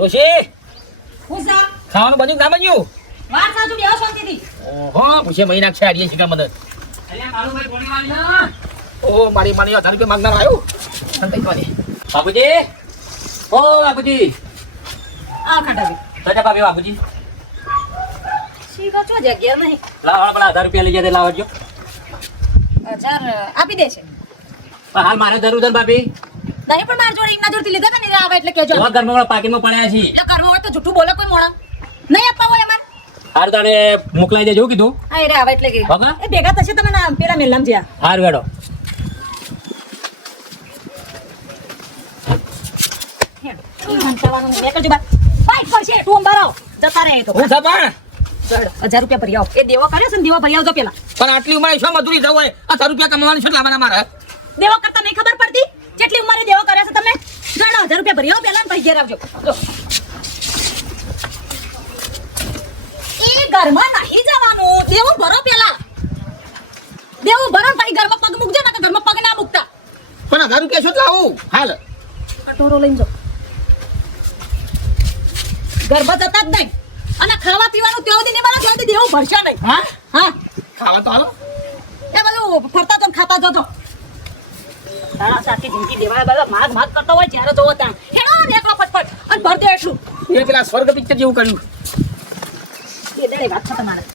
ડોશી પૂછા ખાવાનું બન્યું કે ના બન્યું? વાર સાચું બેહો શાંતિથી. ઓહો પૂછે મહિના છે આડીએ શીખા મદદ. ઓહો મારી 1000 રૂપિયા માંગનાર આવ્યો. સંતાઈ કોને? બાબુજી ઓ બાબુજી આ ખાટાવી તને બાબી બાબુજી શીખો છો જગ્યા નહીં. લાવ પેલા 1000 રૂપિયા લઈ જાય લાવજો. 1000 આપી દેશે. પણ હાલ મારે જરૂર છે બાબી. નહીં પણ માર જોડે ઇના જોડથી લીધા હતા ને આવે એટલે કેજો. તો ઘરમાં પાકીટમાં પડ્યા છે. એટલે કરવા હોય તો જૂઠું બોલે કોઈ મોણા નહીં આપવા હોય અમાર. હાર તાણે મોકલાઈ દેજો કીધું. હા રે આવે એટલે કે બગા એ ભેગા થશે તમે ના પેલા મેલમ જ્યા. હાર વેડો હંચાવાનું મેં કરજો બાઈક પર છે તું અંબારો જતા રહે તો હું છે પણ 1000 રૂપિયા ભરી આવો. એ દેવો કર્યો છે ને દેવો ભરી આવજો પેલા. પણ આટલી ઉંમરે શું મજૂરી જવું હોય? 1000 રૂપિયા કમાવાની છે લાવવાના મારે. દેવો કરતા નહીં ખબર પડતી કેટલી ઉંમરે દેવો કર્યા છે તમે? જાણો 1000 રૂપિયા ભરી આવો પેલા ને પછી ઘેર આવજો. જો એ ઘરમાં નહીં જવાનું દેવો ભરો પેલા. દેવો ભરો પછી ઘરમાં પગ મૂકજો ને કે ઘરમાં પગ ના મૂકતા. પણ 1000 રૂપિયા શું લાવું હાલ? કટોરો લઈને જાઓ. ગરબા જતા જ નહીં અને ખાવા પીવાનું ત્યાં સુધી નહીં મળે ત્યાં સુધી દેવું ભરશે નહીં. હા હા ખાવા તો હાલો. એ બધું ફરતા તો ખાતા જતો તારા સાથે જિંદગી દેવાય બધા માગ કરતો હોય જ્યારે જોવો ત્યાં હેડો ને એકલો પટપટ અને ભર દે એટલું. એ પેલા સ્વર્ગ પિક્ચર જેવું કર્યું. એ દડે વાત છે તમારે.